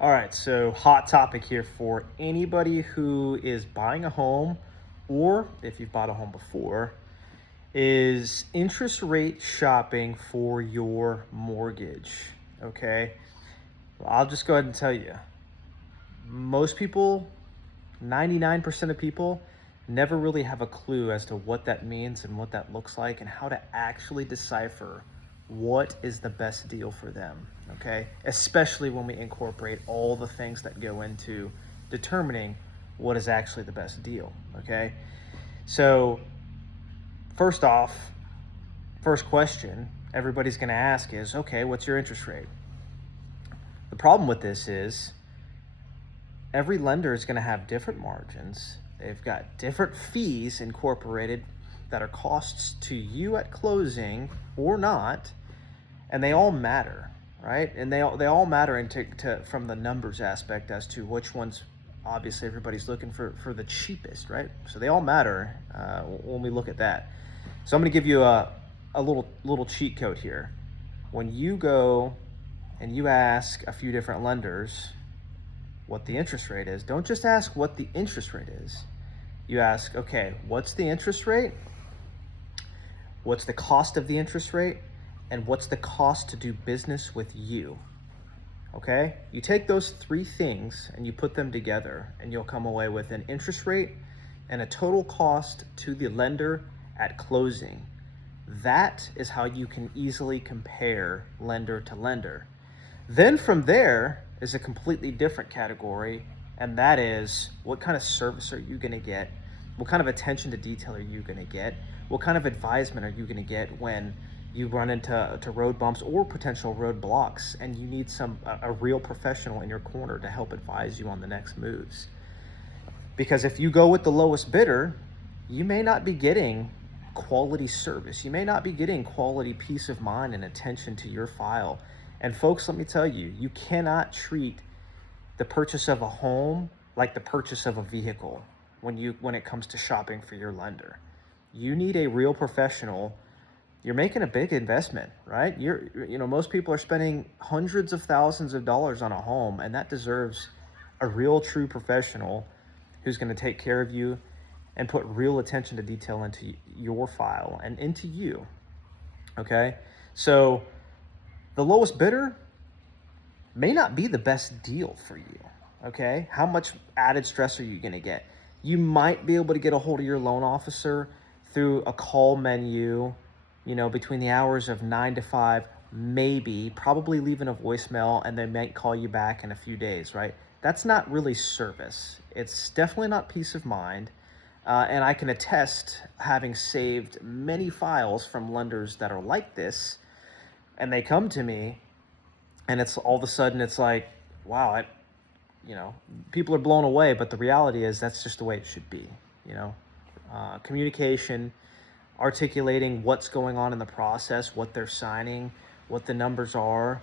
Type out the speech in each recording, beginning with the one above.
All right, so hot topic here for anybody who is buying a home, or if you've bought a home before, is interest rate shopping for your mortgage. Okay, well, I'll just go ahead and tell you, most people, 99% of people, never really have a clue as to what that means and what that looks like and how to actually decipher what is the best deal for them. Okay, especially when we incorporate all the things that go into determining what is actually the best deal. Okay, so first off, first question everybody's going to ask is, okay, what's your interest rate? The problem with this is every lender is going to have different margins. They've got different fees incorporated that are costs to you at closing or not, and they all matter, right? And they all matter from the numbers aspect as to which ones. Obviously, everybody's looking for the cheapest, right? So they all matter when we look at that. So I'm going to give you a little cheat code here. When you go and you ask a few different lenders what the interest rate is, don't just ask what the interest rate is. You ask, okay, what's the interest rate? What's the cost of the interest rate? And what's the cost to do business with you? Okay? You take those three things and you put them together, and you'll come away with an interest rate and a total cost to the lender at closing. That is how you can easily compare lender to lender. Then from there is a completely different category, and that is, what kind of service are you going to get? What kind of attention to detail are you going to get? What kind of advisement are you going to get when you run into road bumps or potential road blocks and you need a real professional in your corner to help advise you on the next moves? Because if you go with the lowest bidder, you may not be getting quality service. You may not be getting quality peace of mind and attention to your file. And folks, let me tell you, you cannot treat the purchase of a home like the purchase of a vehicle when it comes to shopping for your lender. You need a real professional. You're making a big investment, right? Most people are spending hundreds of thousands of dollars on a home, and that deserves a real, true professional who's going to take care of you and put real attention to detail into your file and into you. Okay, so the lowest bidder may not be the best deal for you. Okay, how much added stress are you going to get? You might be able to get a hold of your loan officer through a call menu, between the hours of 9 to 5, probably leaving a voicemail, and they might call you back in a few days, right? That's not really service. It's definitely not peace of mind. And I can attest, having saved many files from lenders that are like this, and they come to me, and it's all of a sudden it's like, wow, people are blown away, but the reality is that's just the way it should be. Communication, articulating what's going on in the process, what they're signing, what the numbers are,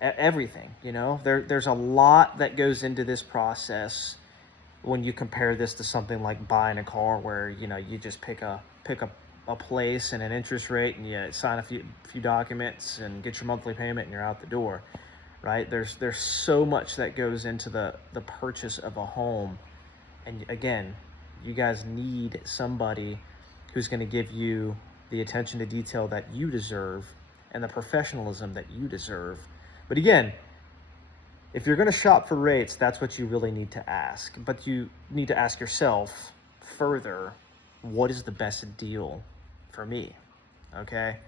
everything. There's a lot that goes into this process when you compare this to something like buying a car, where you just pick a place and an interest rate, and you sign a few documents and get your monthly payment, and you're out the door, right? There's so much that goes into the purchase of a home, and again, you guys need somebody who's going to give you the attention to detail that you deserve and the professionalism that you deserve. But again, if you're going to shop for rates, that's what you really need to ask. But you need to ask yourself further, what is the best deal for me? Okay?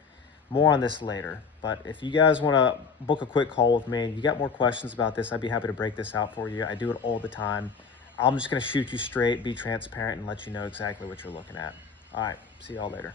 More on this later. But if you guys want to book a quick call with me, you got more questions about this, I'd be happy to break this out for you. I do it all the time. I'm just going to shoot you straight, be transparent, and let you know exactly what you're looking at. All right. See y'all later.